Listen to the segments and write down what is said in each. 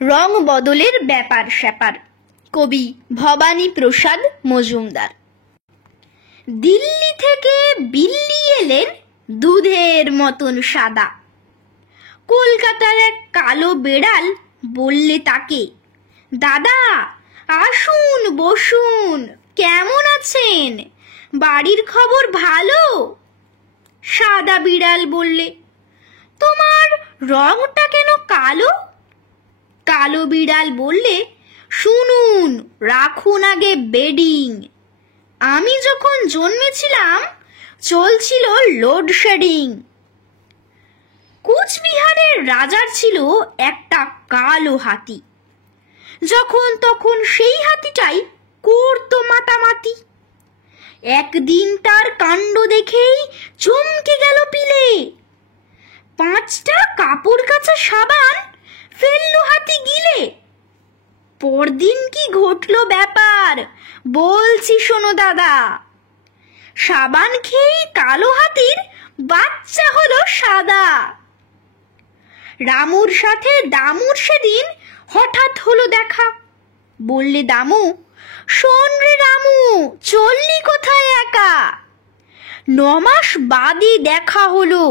রং বদলের ব্যাপার স্যাপার। কবি ভবানী প্রসাদ মজুমদার। দিল্লি থেকে বিল্লি এলেন দুধের মতন সাদা। কলকাতার এক কালো বেড়াল বললে তাকে, দাদা আসুন বসুন, কেমন আছেন, বাড়ির খবর ভালো? সাদা বিড়াল বললে, তোমার রংটা কেন কালো? কালো বিড়াল বললে, শুনুন, রাখুন আগে বেডিং। আমি যখন জন্মেছিলাম চলছিল লোডশেডিং। কুচবিহারের রাজার ছিল একটা কালো হাতি। যখন তখন সেই হাতিটাই করতো মাতামাতি। একদিন তার কাণ্ড দেখেই চমকে গেল পিলে। 5টা কাপড় কাচা সাবান ফেললো হাতি গিলে। পরদিন কি ঘটলো ব্যাপার বলছি শোনো দাদা। সাবান খেয়েই কালো হাতির বাচ্চা হলো সাদা। রামুর সাথে দামুর সেদিন হঠাৎ হলো দেখা। বললে দামু, শোন রে রামু, চললি কোথায় একা? 9 মাস বাদে দেখা হলো,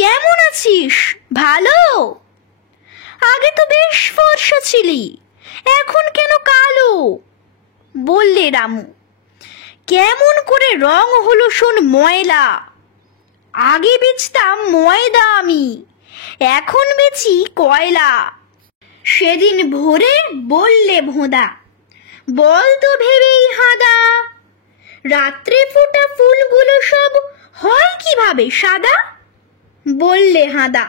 কেমন আছিস, ভালো? আগে তো বেশ ফর্সা ছিলি, এখন কেন কালো? বললে রামু, কেমন করে রং হলো শোন ময়লা। আগে বেচতাম ময়দা আমি, এখন বেচি কয়লা। সেদিন ভোরে বললে ভোঁদা, বল তো ভেবেই হাঁদা, রাত্রে ফোটা ফুলগুলো সব হয় কিভাবে সাদা? বললে হাঁদা,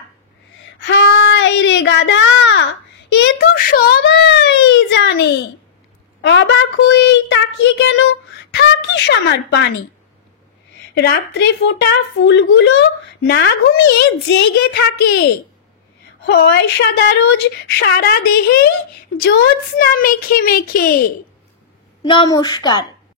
হায় রে গাধা, এ তো সবাই জানে, অবাক হয়েই তাকিয়ে কেন থাকিস আমার পানে? রাত্রে ফোটা ফুলগুলো না ঘুমিয়ে জেগে থাকে, হয় সাদা রোজ সারা দেহেই জ্যোৎস্না মেখে মেখে। নমস্কার।